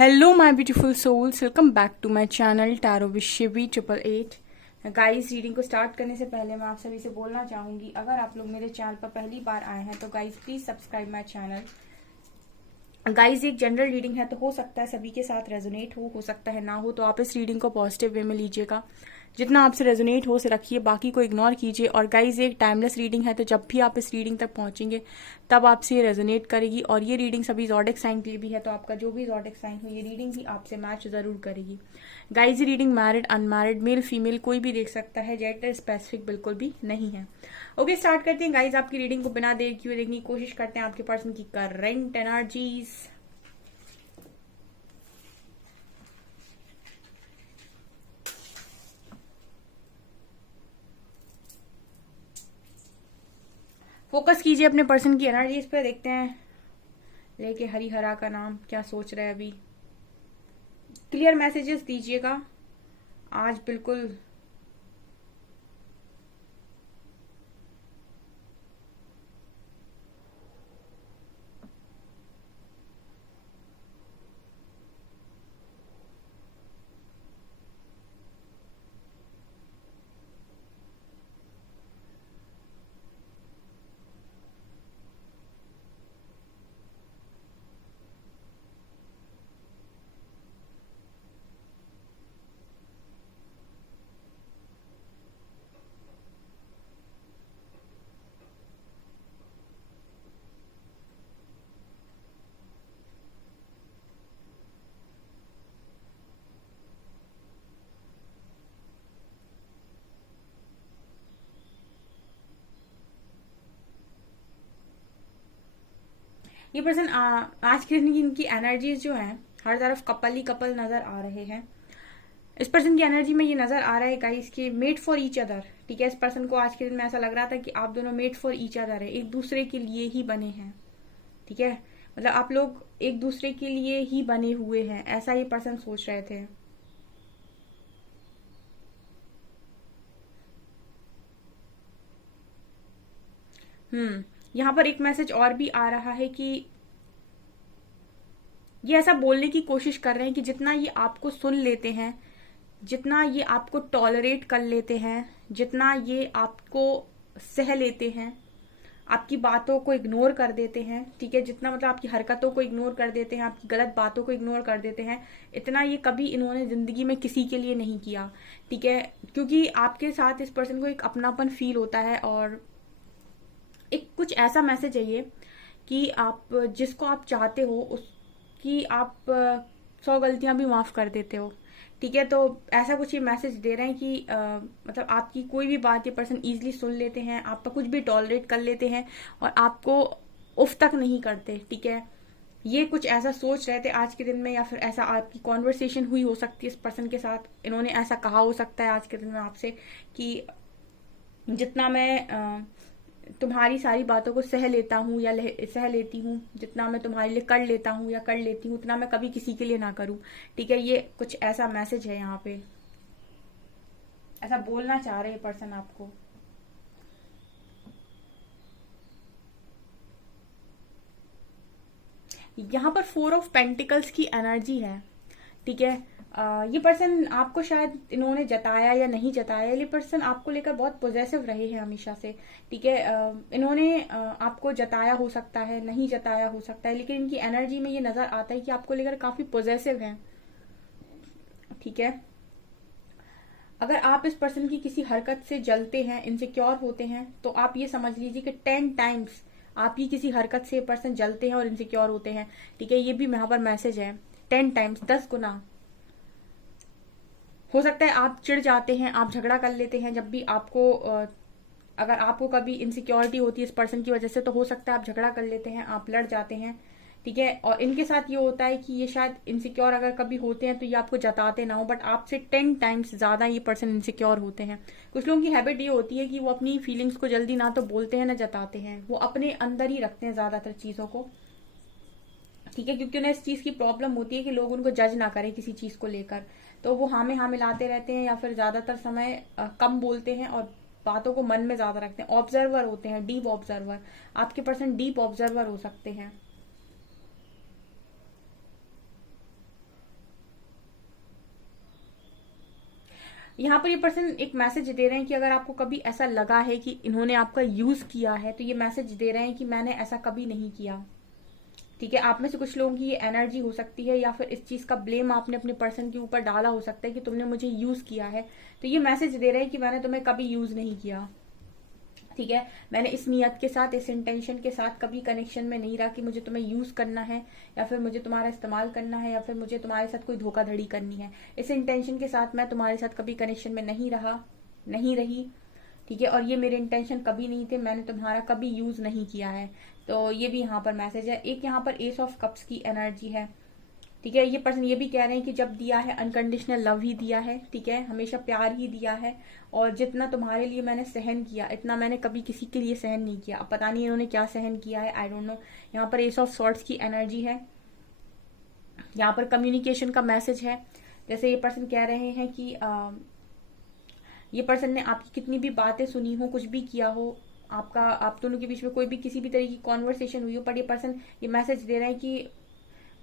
Hello my beautiful souls, welcome back to my channel tarot with Shivi 888। Guys, reading को start करने से पहले मैं आप सभी से बोलना चाहूंगी, अगर आप लोग मेरे चैनल पर पहली बार आए हैं तो guys please subscribe my channel. Guys, एक जनरल रीडिंग है तो हो सकता है सभी के साथ रेजोनेट हो सकता है ना हो, तो आप इस रीडिंग को पॉजिटिव वे में लीजिएगा। जितना आपसे रेजोनेट हो उसे रखिए, बाकी को इग्नोर कीजिए। और गाइस, एक टाइमलेस रीडिंग है तो जब भी आप इस रीडिंग तक पहुंचेंगे तब आपसे ये रेजोनेट करेगी। और ये रीडिंग सभी ज़ोडिक साइन के लिए भी है, तो आपका जो भी ज़ोडिक साइन हो ये रीडिंग भी आपसे मैच जरूर करेगी। गाइस, ये reading married unmarried male female कोई भी देख सकता है, जेंडर स्पेसिफिक बिल्कुल भी नहीं है। ओके, स्टार्ट करते हैं गाइस। आपकी रीडिंग को बिना देर किए देखने की कोशिश करते हैं आपके पर्सन की करंट एनर्जीज। फोकस कीजिए अपने पर्सन की एनर्जीज पे। देखते हैं लेके हरी हरा का नाम क्या सोच रहे हैं अभी। क्लियर मैसेजेस दीजिएगा आज बिल्कुल। ये पर्सन आज के दिन की इनकी एनर्जीज जो है, हर तरफ कपल ही कपल नजर आ रहे हैं। इस पर्सन की एनर्जी में ये नजर आ रहा है गाइस कि मेड फॉर ईच अदर। ठीक है, इस पर्सन को आज के दिन में ऐसा लग रहा था कि आप दोनों मेड फॉर ईच अदर है, एक दूसरे के लिए ही बने हैं। ठीक है, मतलब आप लोग एक दूसरे के लिए ही बने हुए हैं, ऐसा ये पर्सन सोच रहे थे। यहाँ पर एक मैसेज और भी आ रहा है कि ये ऐसा बोलने की कोशिश कर रहे हैं कि जितना ये आपको सुन लेते हैं, जितना ये आपको टॉलरेट कर लेते हैं, जितना ये आपको सह लेते हैं, आपकी बातों को इग्नोर कर देते हैं। ठीक है, जितना मतलब आपकी हरकतों को इग्नोर कर देते हैं, आपकी गलत बातों को इग्नोर कर देते हैं, इतना ये कभी इन्होंने जिंदगी में किसी के लिए नहीं किया। ठीक है, क्योंकि आपके साथ इस पर्सन को एक अपनापन फील होता है। और एक कुछ ऐसा मैसेज है ये कि आप जिसको आप चाहते हो उसकी आप 100 गलतियां भी माफ कर देते हो। ठीक है, तो ऐसा कुछ ये मैसेज दे रहे हैं कि मतलब आपकी कोई भी बात ये पर्सन इजीली सुन लेते हैं, आप पर कुछ भी टॉलरेट कर लेते हैं और आपको उफ तक नहीं करते। ठीक है, ये कुछ ऐसा सोच रहे थे आज के दिन में, या फिर ऐसा आपकी कॉन्वर्सेशन हुई हो सकती है इस पर्सन के साथ। इन्होंने ऐसा कहा हो सकता है आज के दिन में आपसे कि जितना मैं तुम्हारी सारी बातों को सह लेता हूँ या सह लेती हूँ, जितना मैं तुम्हारे लिए कर लेता हूँ या कर लेती हूँ, उतना मैं कभी किसी के लिए ना करूँ। ठीक है, ये कुछ ऐसा मैसेज है यहाँ पे, ऐसा बोलना चाह रहे हैं पर्सन आपको। यहाँ पर 4 ऑफ पेंटिकल्स की एनर्जी है। ठीक है, ये पर्सन आपको शायद इन्होंने जताया या नहीं जताया, ये पर्सन आपको लेकर बहुत पॉजिटिव रहे हैं हमेशा से। ठीक है, इन्होंने आपको जताया हो सकता है, नहीं जताया हो सकता है, लेकिन इनकी एनर्जी में ये नजर आता है कि आपको लेकर काफी पॉजिटिव हैं। ठीक है, अगर आप इस पर्सन की किसी हरकत से जलते हैं, इनसिक्योर होते हैं, तो आप ये समझ लीजिए कि 10 टाइम्स आपकी किसी हरकत से पर्सन जलते हैं और इनसिक्योर होते हैं। ठीक है, ये भी यहाँ पर मैसेज है, 10 टाइम्स, 10 गुना। हो सकता है आप चिढ़ जाते हैं, आप झगड़ा कर लेते हैं जब भी आपको अगर आपको कभी इनसिक्योरिटी होती है इस पर्सन की वजह से, तो हो सकता है आप झगड़ा कर लेते हैं, आप लड़ जाते हैं। ठीक है, और इनके साथ ये होता है कि ये शायद इनसिक्योर अगर कभी होते हैं तो ये आपको जताते ना हो, बट आपसे 10 टाइम्स ज्यादा ये पर्सन इनसिक्योर होते हैं। कुछ लोगों की हैबिट ये होती है कि वो अपनी फीलिंग्स को जल्दी ना तो बोलते हैं ना जताते हैं, वो अपने अंदर ही रखते हैं ज्यादातर चीजों को। ठीक है, क्योंकि उन्हें इस चीज की प्रॉब्लम होती है कि लोग उनको जज ना करें किसी चीज को लेकर, तो वो हाँ में हाँ मिलाते रहते हैं, या फिर ज्यादातर समय कम बोलते हैं और बातों को मन में ज्यादा रखते हैं। ऑब्जर्वर होते हैं, डीप ऑब्जर्वर। आपके पर्सन डीप ऑब्जर्वर हो सकते हैं। यहाँ पर ये पर्सन एक मैसेज दे रहे हैं कि अगर आपको कभी ऐसा लगा है कि इन्होंने आपका यूज किया है, तो ये मैसेज दे रहे हैं कि मैंने ऐसा कभी नहीं किया। ठीक है, आप में से कुछ लोगों की ये एनर्जी हो सकती है, या फिर इस चीज का ब्लेम आपने अपने पर्सन के ऊपर डाला हो सकता है कि तुमने मुझे यूज किया है। तो ये मैसेज दे रहे हैं कि मैंने तुम्हें कभी यूज नहीं किया। ठीक है, मैंने इस नियत के साथ, इस इंटेंशन के साथ कभी कनेक्शन में नहीं रहा कि मुझे तुम्हें यूज करना है, या फिर मुझे तुम्हारा इस्तेमाल करना है, या फिर मुझे तुम्हारे साथ कोई धोखाधड़ी करनी है। इस इंटेंशन के साथ मैं तुम्हारे साथ कभी कनेक्शन में नहीं रहा, नहीं रही। ठीक है, और ये मेरे इंटेंशन कभी नहीं थे, मैंने तुम्हारा कभी यूज नहीं किया है। तो ये भी यहाँ पर मैसेज है। एक यहाँ पर एस ऑफ कप्स की एनर्जी है। ठीक है, ये पर्सन ये भी कह रहे हैं कि जब दिया है अनकंडीशनल लव ही दिया है। ठीक है, हमेशा प्यार ही दिया है, और जितना तुम्हारे लिए मैंने सहन किया, इतना मैंने कभी किसी के लिए सहन नहीं किया। अब पता नहीं इन्होंने क्या सहन किया है, आई डोंट नो। यहाँ पर एस ऑफ सॉर्ड्स की एनर्जी है। यहाँ पर कम्युनिकेशन का मैसेज है। जैसे ये पर्सन कह रहे हैं कि ये पर्सन ने आपकी कितनी भी बातें सुनी हो, कुछ भी किया हो, आप दोनों के बीच में कोई भी किसी भी तरह की कॉन्वर्सेशन हुई हो, पर ये पर्सन ये मैसेज दे रहे हैं कि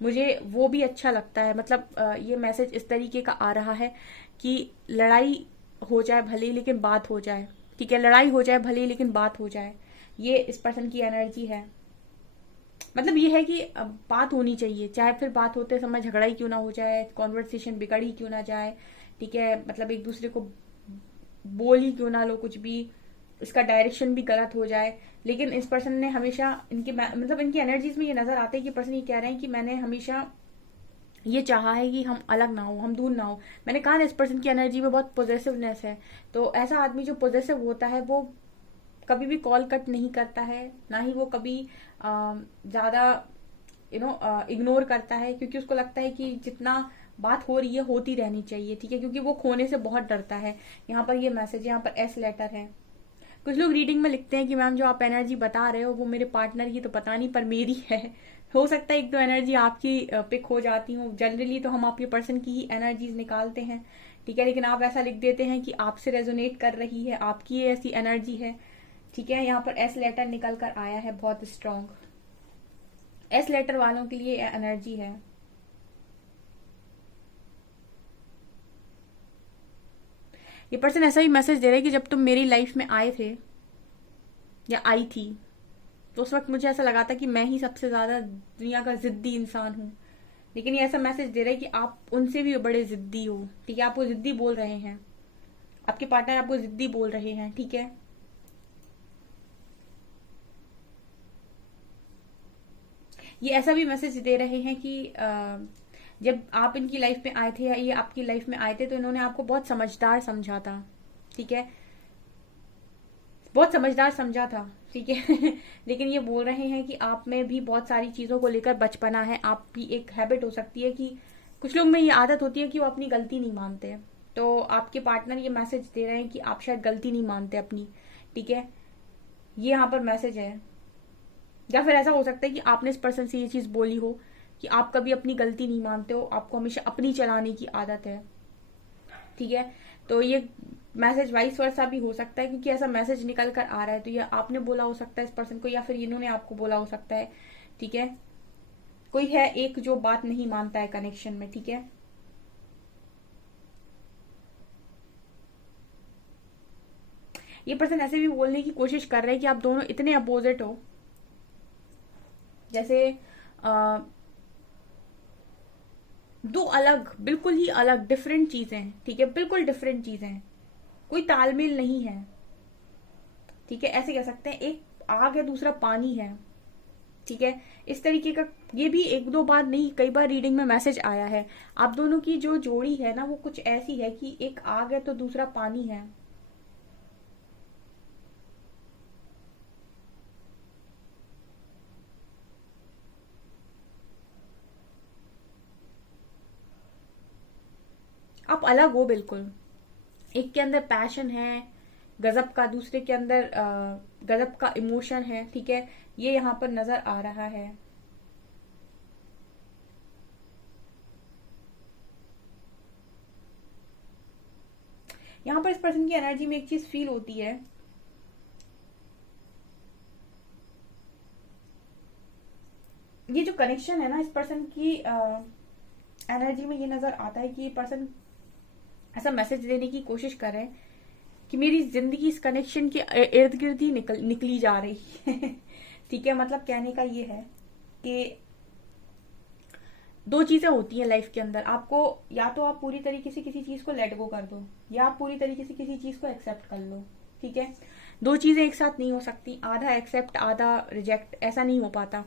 मुझे वो भी अच्छा लगता है। मतलब ये मैसेज इस तरीके का आ रहा है कि लड़ाई हो जाए भले ही, लेकिन बात हो जाए। ठीक है, लड़ाई हो जाए भले ही, लेकिन बात हो जाए। ये इस पर्सन की एनर्जी है। मतलब ये है कि बात होनी चाहिए, चाहे फिर बात होते समय झगड़ा ही क्यों ना हो जाए, कॉन्वर्सेशन बिगड़ ही क्यों ना जाए। ठीक है, मतलब एक दूसरे को बोल ही क्यों ना लो कुछ भी, इसका डायरेक्शन भी गलत हो जाए, लेकिन इस पर्सन ने हमेशा इनकी मतलब इनकी एनर्जीज में ये नजर आता है कि पर्सन ये कह रहे हैं कि मैंने हमेशा ये चाहा है कि हम अलग ना हो, हम दूर ना हो। मैंने कहा ना, इस पर्सन की एनर्जी में बहुत पॉजिटिवनेस है। तो ऐसा आदमी जो पॉजिटिव होता है वो कभी भी कॉल कट नहीं करता है, ना ही वो कभी ज्यादा इग्नोर करता है, क्योंकि उसको लगता है कि जितना बात हो रही है होती रहनी चाहिए। ठीक है, क्योंकि वो खोने से बहुत डरता है। यहाँ पर ये मैसेज, यहाँ पर एस लेटर है। कुछ लोग रीडिंग में लिखते हैं कि मैम जो आप एनर्जी बता रहे हो वो मेरे पार्टनर की तो पता नहीं, पर मेरी है। हो सकता है एक दो एनर्जी आपकी पिक हो जाती हूँ। जनरली तो हम आपके पर्सन की ही एनर्जीज निकालते हैं। ठीक है, लेकिन आप ऐसा लिख देते हैं कि आपसे रेजोनेट कर रही है, आपकी ऐसी एनर्जी है। ठीक है, यहाँ पर एस लेटर निकल कर आया है, बहुत स्ट्रांग। एस लेटर वालों के लिए एनर्जी है। ये पर्सन ऐसा ही मैसेज दे रहा है कि जब तुम मेरी लाइफ में आए थे या आई थी, तो उस वक्त मुझे ऐसा लगा था कि मैं ही सबसे ज्यादा दुनिया का जिद्दी इंसान हूँ। लेकिन ये ऐसा मैसेज दे रहा है कि आप उनसे भी बड़े जिद्दी हो। ठीक है, आपको जिद्दी बोल रहे हैं, आपके पार्टनर आपको जिद्दी बोल रहे हैं। ठीक है, ये ऐसा भी मैसेज दे रहे हैं कि जब आप इनकी लाइफ में आए थे या ये आपकी लाइफ में आए थे, तो इन्होंने आपको बहुत समझदार समझा था। ठीक है, बहुत समझदार समझा था। ठीक है लेकिन ये बोल रहे हैं कि आप में भी बहुत सारी चीजों को लेकर बचपना है। आपकी एक हैबिट हो सकती है कि कुछ लोग में ये आदत होती है कि वो अपनी गलती नहीं मानते। तो आपके पार्टनर ये मैसेज दे रहे हैं कि आप शायद गलती नहीं मानते अपनी। ठीक है, ये यहाँ पर मैसेज है। या फिर ऐसा हो सकता है कि आपने इस पर्सन से ये चीज बोली हो कि आप कभी अपनी गलती नहीं मानते हो, आपको हमेशा अपनी चलाने की आदत है। ठीक है, तो ये मैसेज वाइस वर्सा भी हो सकता है, क्योंकि ऐसा मैसेज निकल कर आ रहा है। तो ये आपने बोला हो सकता है इस पर्सन को, या फिर इन्होंने आपको बोला हो सकता है। ठीक है, कोई है एक जो बात नहीं मानता है कनेक्शन में। ठीक है, ये पर्सन ऐसे भी बोलने की कोशिश कर रहे हैं कि आप दोनों इतने अपोजिट हो, जैसे दो अलग, बिल्कुल ही अलग डिफरेंट चीजें। ठीक है, बिल्कुल डिफरेंट चीजें, कोई तालमेल नहीं है। ठीक है, ऐसे कह सकते हैं, एक आग है, दूसरा पानी है। ठीक है, इस तरीके का ये भी एक दो बार नहीं, कई बार रीडिंग में मैसेज आया है। आप दोनों की जो जोड़ी है ना, वो कुछ ऐसी है कि एक आग है तो दूसरा पानी है। आप अलग हो बिल्कुल। एक के अंदर पैशन है गजब का, दूसरे के अंदर गजब का इमोशन है। ठीक है, ये यहाँ पर नजर आ रहा है। यहाँ पर इस पर्सन की एनर्जी में एक चीज फील होती है, ये जो कनेक्शन है ना, इस पर्सन की एनर्जी में ये नजर आता है कि ये पर्सन ऐसा मैसेज देने की कोशिश कर रहे हैं कि मेरी जिंदगी इस कनेक्शन के इर्द गिर्द ही निकली जा रही है। ठीक है, मतलब कहने का ये है कि दो चीजें होती हैं लाइफ के अंदर, आपको या तो आप पूरी तरीके से किसी चीज को लेट गो कर दो, या आप पूरी तरीके से किसी चीज को एक्सेप्ट कर लो। ठीक है, दो चीजें एक साथ नहीं हो सकती, आधा एक्सेप्ट आधा रिजेक्ट, ऐसा नहीं हो पाता।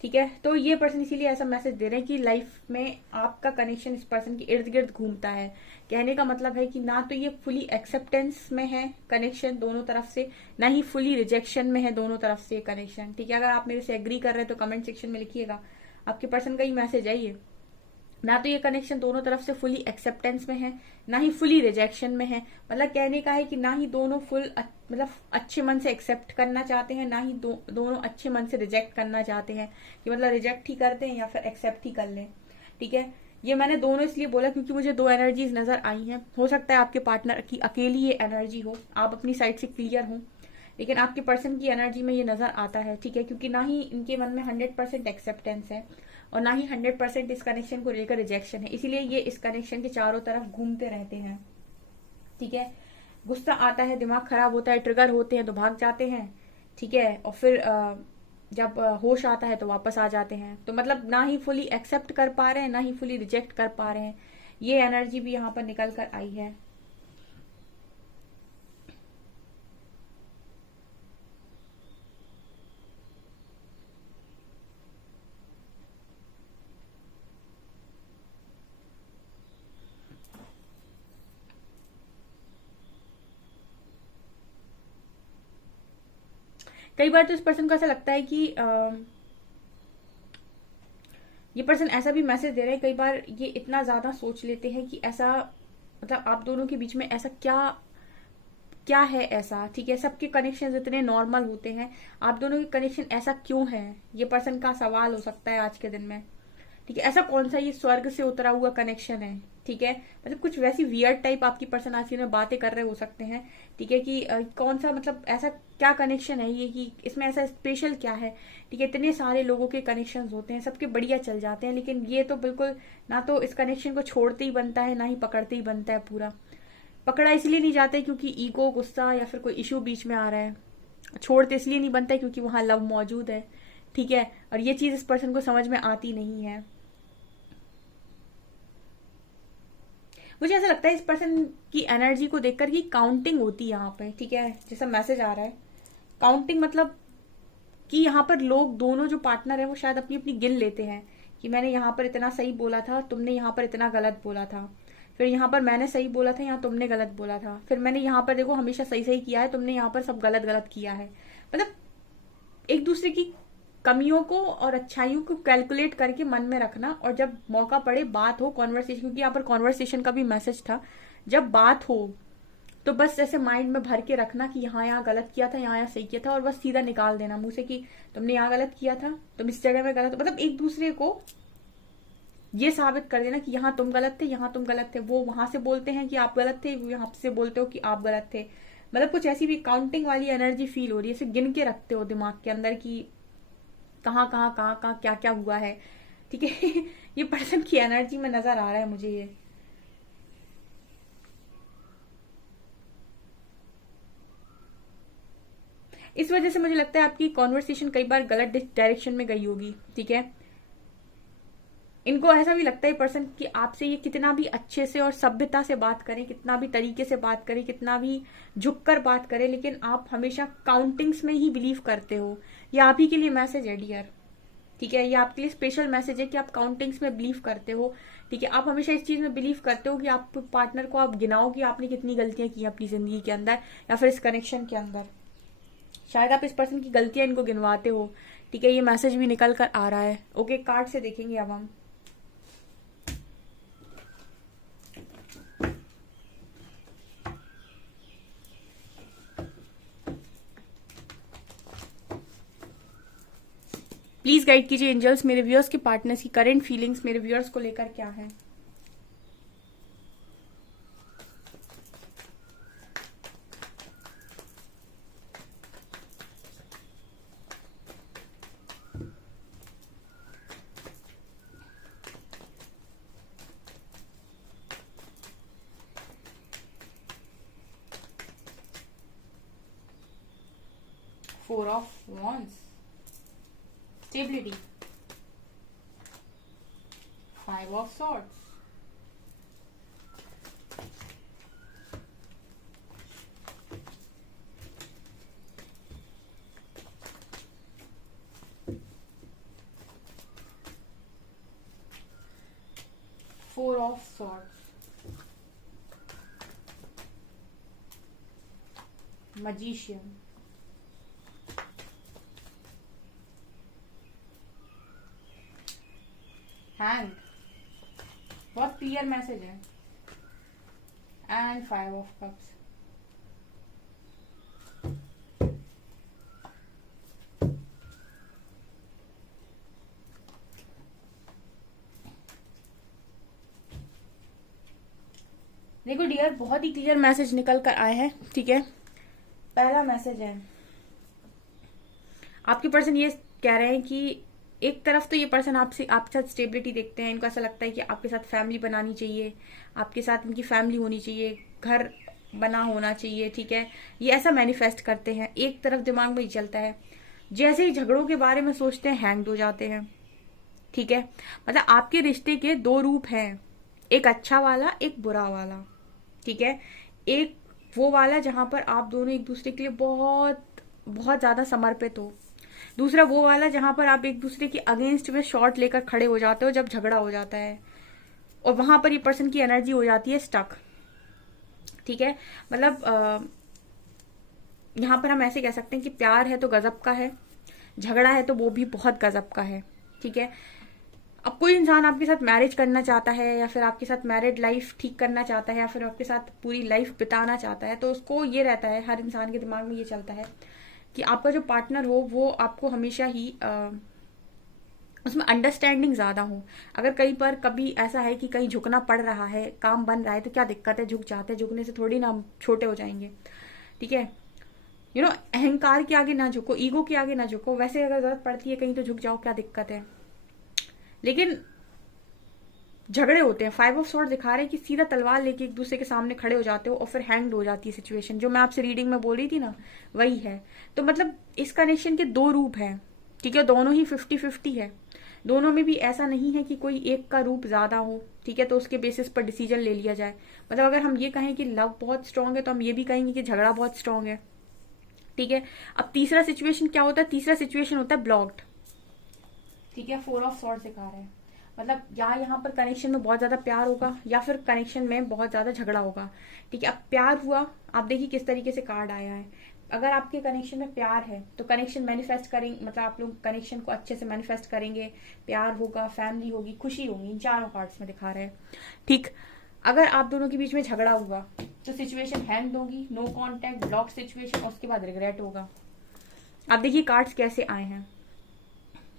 ठीक है, तो ये पर्सन इसीलिए ऐसा मैसेज दे रहे हैं कि लाइफ में आपका कनेक्शन इस पर्सन के इर्द गिर्द घूमता है। कहने का मतलब है कि ना तो ये फुली एक्सेप्टेंस में है कनेक्शन दोनों तरफ से, ना ही फुली रिजेक्शन में है दोनों तरफ से कनेक्शन। ठीक है, अगर आप मेरे से एग्री कर रहे हैं तो कमेंट सेक्शन में लिखिएगा, आपके पर्सन का ही मैसेज है ये। ना तो ये कनेक्शन दोनों तरफ से फुली एक्सेप्टेंस में है, ना ही फुली रिजेक्शन में है। मतलब कहने का है कि ना ही दोनों फुल मतलब अच्छे मन से एक्सेप्ट करना चाहते हैं, ना ही दोनों अच्छे मन से रिजेक्ट करना चाहते हैं, कि मतलब रिजेक्ट ही करते हैं या फिर एक्सेप्ट ही कर लें। ठीक है, ये मैंने दोनों इसलिए बोला क्योंकि मुझे दो एनर्जीज नजर आई हैं। हो सकता है आपके पार्टनर की अकेली ये एनर्जी हो, आप अपनी साइड से क्लियर हो, लेकिन आपके पर्सन की एनर्जी में ये नजर आता है। ठीक है, क्योंकि ना ही इनके मन में 100% एक्सेप्टेंस है और ना ही 100% इस कनेक्शन को लेकर रिजेक्शन है, इसीलिए ये इस कनेक्शन के चारों तरफ घूमते रहते हैं। ठीक है, गुस्सा आता है, दिमाग खराब होता है, ट्रिगर होते हैं तो भाग जाते हैं। ठीक है, और फिर जब होश आता है तो वापस आ जाते हैं। तो मतलब ना ही फुली एक्सेप्ट कर पा रहे हैं, ना ही फुली रिजेक्ट कर पा रहे हैं। ये एनर्जी भी यहाँ पर निकल कर आई है। कई बार तो इस पर्सन को ऐसा लगता है कि ये पर्सन ऐसा भी मैसेज दे रहे हैं, कई बार ये इतना ज्यादा सोच लेते हैं कि ऐसा मतलब आप दोनों के बीच में ऐसा क्या क्या है ऐसा। ठीक है, सबके कनेक्शन इतने नॉर्मल होते हैं, आप दोनों के कनेक्शन ऐसा क्यों है, ये पर्सन का सवाल हो सकता है आज के दिन में। ठीक है, ऐसा कौन सा ये स्वर्ग से उतरा हुआ कनेक्शन है। ठीक है, मतलब कुछ वैसी वियर्ड टाइप आपकी पर्सन आज में बातें कर रहे हो सकते हैं। ठीक है, कि कौन सा मतलब ऐसा क्या कनेक्शन है ये, कि इसमें ऐसा स्पेशल क्या है। ठीक है, इतने सारे लोगों के कनेक्शन होते हैं, सबके बढ़िया चल जाते हैं, लेकिन ये तो बिल्कुल ना तो इस कनेक्शन को छोड़ते ही बनता है, ना ही पकड़ते ही बनता है पूरा। पकड़ा इसलिए नहीं जाता है क्योंकि ईगो, गुस्सा या फिर कोई इशू बीच में आ रहा है। छोड़ते इसलिए नहीं बनता है क्योंकि वहां लव मौजूद है। ठीक है, और ये चीज इस पर्सन को समझ में आती नहीं है। मुझे ऐसा लगता है इस पर्सन की एनर्जी को देखकर कि काउंटिंग होती है यहाँ पे। ठीक है, जैसा मैसेज आ रहा है काउंटिंग, मतलब कि यहाँ पर लोग दोनों जो पार्टनर है वो शायद अपनी अपनी गिन लेते हैं कि मैंने यहाँ पर इतना सही बोला था, तुमने यहाँ पर इतना गलत बोला था, फिर यहाँ पर मैंने सही बोला था, यहाँ तुमने गलत बोला था, फिर मैंने यहाँ पर देखो हमेशा सही सही किया है, तुमने यहाँ पर सब गलत गलत किया है। मतलब एक दूसरे की कमियों को और अच्छाइयों को कैलकुलेट करके मन में रखना, और जब मौका पड़े बात हो कॉन्वर्सेशन, क्योंकि यहाँ पर कॉन्वर्सेशन का भी मैसेज था, जब बात हो तो बस ऐसे माइंड में भर के रखना कि यहाँ यहाँ गलत किया था, यहाँ यहाँ सही किया था, और बस सीधा निकाल देना मुंह से कि तुमने यहाँ गलत किया था, तुम इस जगह में गलत। मतलब एक दूसरे को ये साबित कर देना कि यहाँ तुम गलत थे, यहाँ तुम गलत थे। वो वहां से बोलते हैं कि आप गलत थे, वो यहाँ से बोलते हो कि आप गलत थे। मतलब कुछ ऐसी भी काउंटिंग वाली एनर्जी फील हो रही है, ऐसे गिन के रखते हो दिमाग के अंदर कि कहाँ कहाँ कहाँ कहाँ क्या क्या हुआ है। ठीक है, ये पर्सन की एनर्जी में नजर आ रहा है मुझे ये। इस वजह से मुझे लगता है आपकी कॉन्वर्सेशन कई बार गलत डायरेक्शन में गई होगी। ठीक है, इनको ऐसा भी लगता है पर्सन कि आपसे ये कितना भी अच्छे से और सभ्यता से बात करें, कितना भी तरीके से बात करें, कितना भी झुककर बात करें, लेकिन आप हमेशा काउंटिंग्स में ही बिलीव करते हो। ये आप ही के लिए मैसेज है डियर। ठीक है, ये आपके लिए स्पेशल मैसेज है कि आप काउंटिंग्स में बिलीव करते हो। ठीक है, आप हमेशा इस चीज में बिलीव करते हो कि आप पार्टनर को आप गिनाओ कि आपने कितनी गलतियां की अपनी जिंदगी के अंदर या फिर इस कनेक्शन के अंदर। शायद आप इस पर्सन की गलतियां इनको गिनवाते हो। ठीक है, ये मैसेज भी निकल कर आ रहा है। ओके, कार्ड से देखेंगे अब हम। प्लीज गाइड कीजिए एंजल्स, मेरे व्यूअर्स के पार्टनर्स की करंट फीलिंग्स मेरे व्यूअर्स को लेकर क्या है। 4 of wands, stability, 5 of swords, Four of swords, magician, hanged, बहुत क्लियर मैसेज है, एंड 5 ऑफ कप्स। देखो डियर, बहुत ही क्लियर मैसेज निकल कर आए हैं, ठीक है। पहला मैसेज है, आपके पर्सन ये कह रहे हैं कि एक तरफ तो ये पर्सन आपके साथ स्टेबिलिटी देखते हैं, इनको ऐसा लगता है कि आपके साथ फैमिली बनानी चाहिए, आपके साथ इनकी फैमिली होनी चाहिए, घर बना होना चाहिए, ठीक है। ये ऐसा मैनिफेस्ट करते हैं, एक तरफ दिमाग में ही चलता है। जैसे ही झगड़ों के बारे में सोचते हैं हैंग्ड हो जाते हैं, ठीक है। मतलब आपके रिश्ते के दो रूप हैं, एक अच्छा वाला, एक बुरा वाला, ठीक है। एक वो वाला जहां पर आप दोनों एक दूसरे के लिए बहुत बहुत ज्यादा समर्पित हो, दूसरा वो वाला जहां पर आप एक दूसरे के अगेंस्ट में शॉट लेकर खड़े हो जाते हो जब झगड़ा हो जाता है, और वहां पर ये पर्सन की एनर्जी हो जाती है स्टक, ठीक है। मतलब यहां पर हम ऐसे कह सकते हैं कि प्यार है तो गजब का है, झगड़ा है तो वो भी बहुत गजब का है, ठीक है। अब कोई इंसान आपके साथ मैरिज करना चाहता है, या फिर आपके साथ मैरिड लाइफ ठीक करना चाहता है, या फिर आपके साथ पूरी लाइफ बिताना चाहता है, तो उसको ये रहता है, हर इंसान के दिमाग में ये चलता है कि आपका जो पार्टनर हो वो आपको हमेशा ही उसमें अंडरस्टैंडिंग ज्यादा हो। अगर कहीं पर कभी ऐसा है कि कहीं झुकना पड़ रहा है, काम बन रहा है, तो क्या दिक्कत है, झुक जाते हैं, झुकने से थोड़ी ना हम छोटे हो जाएंगे, ठीक है। अहंकार के आगे ना झुको, ईगो के आगे ना झुको, वैसे अगर जरूरत पड़ती है कहीं तो झुक जाओ, क्या दिक्कत है। लेकिन झगड़े होते हैं, 5 ऑफ स्वॉर्ड दिखा रहे हैं कि सीधा तलवार लेके एक दूसरे के सामने खड़े हो जाते हो और फिर हैंग्ड हो जाती है सिचुएशन, जो मैं आपसे रीडिंग में बोल रही थी ना, वही है। तो मतलब इस कनेक्शन के दो रूप हैं, ठीक है, दोनों ही 50-50 है, दोनों में भी ऐसा नहीं है कि कोई एक का रूप ज्यादा हो, ठीक है, तो उसके बेसिस पर डिसीजन ले लिया जाए। मतलब अगर हम ये कहें कि लव बहुत स्ट्रांग है, तो हम ये भी कहेंगे कि झगड़ा बहुत स्ट्रांग है, ठीक है। अब तीसरा सिचुएशन क्या होता है, तीसरा सिचुएशन होता है ब्लॉक्ड, ठीक है। 4 ऑफ स्वॉर्ड दिखा रहे हैं, मतलब यहाँ पर कनेक्शन में बहुत ज्यादा प्यार होगा, या फिर कनेक्शन में बहुत ज्यादा झगड़ा होगा, ठीक है। अब प्यार हुआ, आप देखिए किस तरीके से कार्ड आया है। अगर आपके कनेक्शन में प्यार है तो कनेक्शन मैनिफेस्ट करेंगे, मतलब आप लोग कनेक्शन को अच्छे से मैनिफेस्ट करेंगे, प्यार होगा, फैमिली होगी, खुशी होगी, इन चारों कार्ड्स में दिखा रहे हैं, ठीक। अगर आप दोनों के बीच में झगड़ा हुआ तो सिचुएशन हैंग होगी, नो कॉन्टेक्ट, ब्लॉक सिचुएशन, उसके बाद रिग्रेट होगा। आप देखिए कार्ड्स कैसे आए हैं,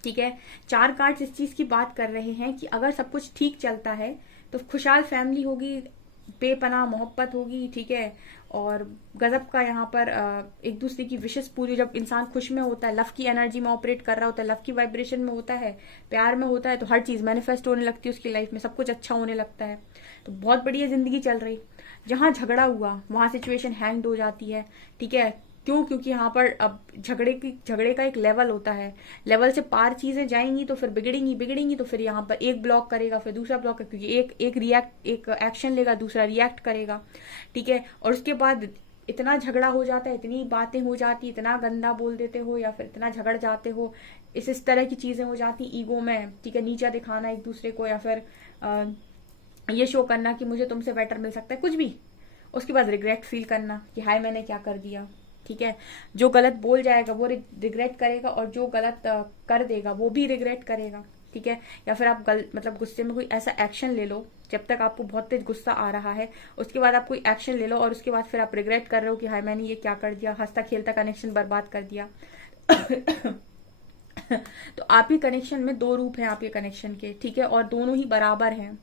ठीक है। 4 कार्ड्स इस चीज की बात कर रहे हैं कि अगर सब कुछ ठीक चलता है तो खुशहाल फैमिली होगी, बेपनाह मोहब्बत होगी, ठीक है, और गजब का यहाँ पर एक दूसरे की विशेष पूरी, जब इंसान खुश में होता है, लव की एनर्जी में ऑपरेट कर रहा होता है, लव की वाइब्रेशन में होता है, प्यार में होता है, तो हर चीज मैनिफेस्ट होने लगती है उसकी लाइफ में, सब कुछ अच्छा होने लगता है, तो बहुत बढ़िया जिंदगी चल रही। जहां झगड़ा हुआ वहां सिचुएशन हैंग हो जाती है, ठीक है। क्यों? क्योंकि यहाँ पर अब झगड़े का एक लेवल होता है, लेवल से पार चीजें जाएंगी तो फिर बिगड़ेंगी तो फिर यहाँ पर एक ब्लॉक करेगा, फिर दूसरा ब्लॉक, क्योंकि एक एक्शन लेगा, दूसरा रिएक्ट करेगा, ठीक है। और उसके बाद इतना झगड़ा हो जाता है, इतनी बातें हो जाती, इतना गंदा बोल देते हो, या फिर इतना झगड़ जाते हो, इस तरह की चीजें हो जाती ईगो में, ठीक है, नीचा दिखाना एक दूसरे को, या फिर ये शो करना कि मुझे तुमसे बेटर मिल सकता है, कुछ भी। उसके बाद रिग्रेट फील करना कि हाय मैंने क्या कर दिया, ठीक है। जो गलत बोल जाएगा वो रिग्रेट करेगा, और जो गलत कर देगा वो भी रिग्रेट करेगा, ठीक है। या फिर आप मतलब गुस्से में कोई ऐसा एक्शन ले लो, जब तक आपको बहुत तेज गुस्सा आ रहा है, उसके बाद आप कोई एक्शन ले लो, और उसके बाद फिर आप रिग्रेट कर रहे हो कि हाय मैंने ये क्या कर दिया, हंसता खेलता कनेक्शन बर्बाद कर दिया। तो आपके कनेक्शन में 2 रूप हैं आपके कनेक्शन के, ठीक है, और दोनों ही बराबर हैं।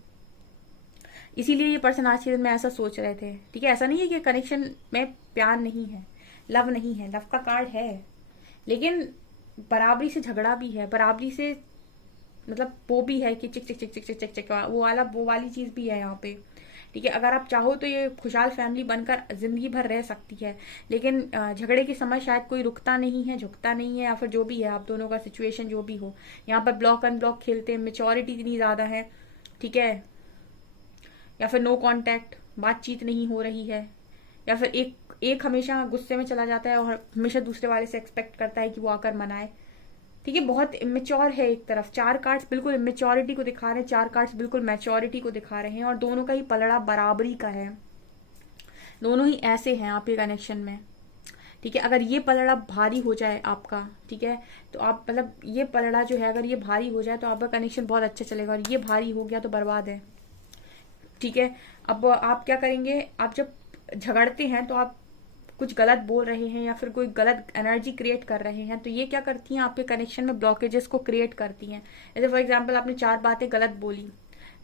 इसीलिए ये पर्सन आज के दिन में ऐसा सोच रहे थे, ठीक है। ऐसा नहीं है कि कनेक्शन में प्यार नहीं है, लव नहीं है, लव का कार्ड है, लेकिन बराबरी से झगड़ा भी है, बराबरी से मतलब वो भी है कि चिक चिक चिक चिक चिक चिक चिक वो वाली चीज भी है यहाँ पे, ठीक है, अगर आप चाहो तो ये खुशहाल फैमिली बनकर जिंदगी भर रह सकती है, लेकिन झगड़े के समय शायद कोई रुकता नहीं है, झुकता नहीं है, या फिर जो भी है आप दोनों का सिचुएशन जो भी हो, यहाँ पर ब्लॉक अनब्लॉक खेलते हैं, मेच्योरिटी इतनी ज्यादा है, ठीक है, या फिर नो कांटेक्ट, बातचीत नहीं हो रही है, या फिर एक हमेशा गुस्से में चला जाता है और हमेशा दूसरे वाले से एक्सपेक्ट करता है कि वो आकर मनाए, ठीक है, बहुत इमेच्योर है एक तरफ। 4 कार्ड्स बिल्कुल इमेच्योरिटी को दिखा रहे हैं, 4 कार्ड्स बिल्कुल मैच्योरिटी को दिखा रहे हैं, और दोनों का ही पलड़ा बराबरी का है, दोनों ही ऐसे हैं आपके कनेक्शन में, ठीक है। अगर ये पलड़ा भारी हो जाए आपका, ठीक है, तो आप मतलब ये पलड़ा जो है अगर ये भारी हो जाए तो आपका कनेक्शन बहुत अच्छा चलेगा, और ये भारी हो गया तो बर्बाद है, ठीक है। अब आप क्या करेंगे, आप जब झगड़ते हैं तो आप कुछ गलत बोल रहे हैं या फिर कोई गलत एनर्जी क्रिएट कर रहे हैं, तो ये क्या करती हैं, आपके कनेक्शन में ब्लॉकेजेस को क्रिएट करती हैं। जैसे फॉर एग्जांपल आपने 4 बातें गलत बोली,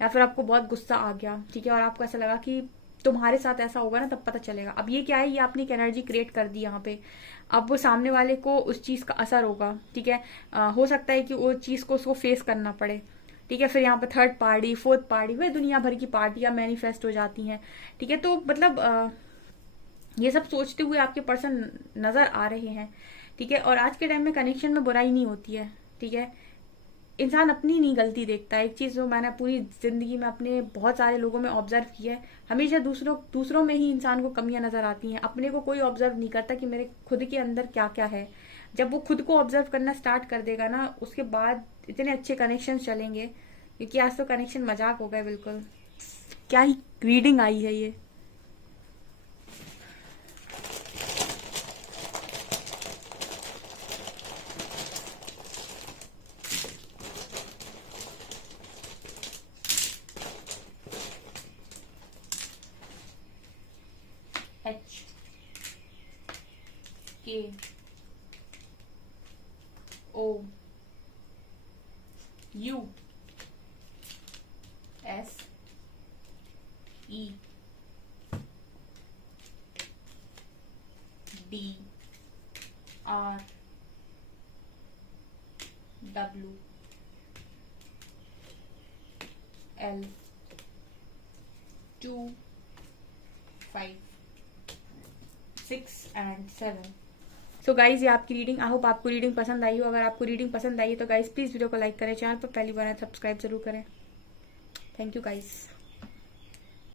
या फिर आपको बहुत गुस्सा आ गया, ठीक है, और आपको ऐसा लगा कि तुम्हारे साथ ऐसा होगा ना तब पता चलेगा। अब ये क्या है, ये आपने एक एनर्जी क्रिएट कर दी यहाँ पे, अब वो सामने वाले को उस चीज का असर होगा, ठीक है। हो सकता है कि वो चीज को उसको फेस करना पड़े, ठीक है। फिर यहाँ पर थर्ड पार्टी, फोर्थ पार्टी, वह दुनिया भर की पार्टियां मैनिफेस्ट हो जाती हैं, ठीक है। तो मतलब ये सब सोचते हुए आपके पर्सन नजर आ रहे हैं, ठीक है। और आज के टाइम में कनेक्शन में बुराई नहीं होती है, ठीक है। इंसान अपनी नहीं गलती देखता है। एक चीज जो मैंने पूरी जिंदगी में अपने बहुत सारे लोगों में ऑब्जर्व किया है, हमेशा दूसरों में ही इंसान को कमियां नजर आती हैं, अपने को कोई ऑब्जर्व नहीं करता कि मेरे खुद के अंदर क्या क्या है। जब वो खुद को ऑब्जर्व करना स्टार्ट कर देगा ना, उसके बाद इतने अच्छे कनेक्शन चलेंगे, क्योंकि आज तो कनेक्शन मजाक हो गए बिल्कुल। क्या ही रीडिंग आई है ये। HKOOUL2 5 6 and 7। सो गाइज ये आपकी रीडिंग, आई होप आपको रीडिंग पसंद आई हो। अगर आपको रीडिंग पसंद आई है तो गाइज प्लीज वीडियो को लाइक करें, चैनल पर पहली बार सब्सक्राइब जरूर करें। Thank you guys.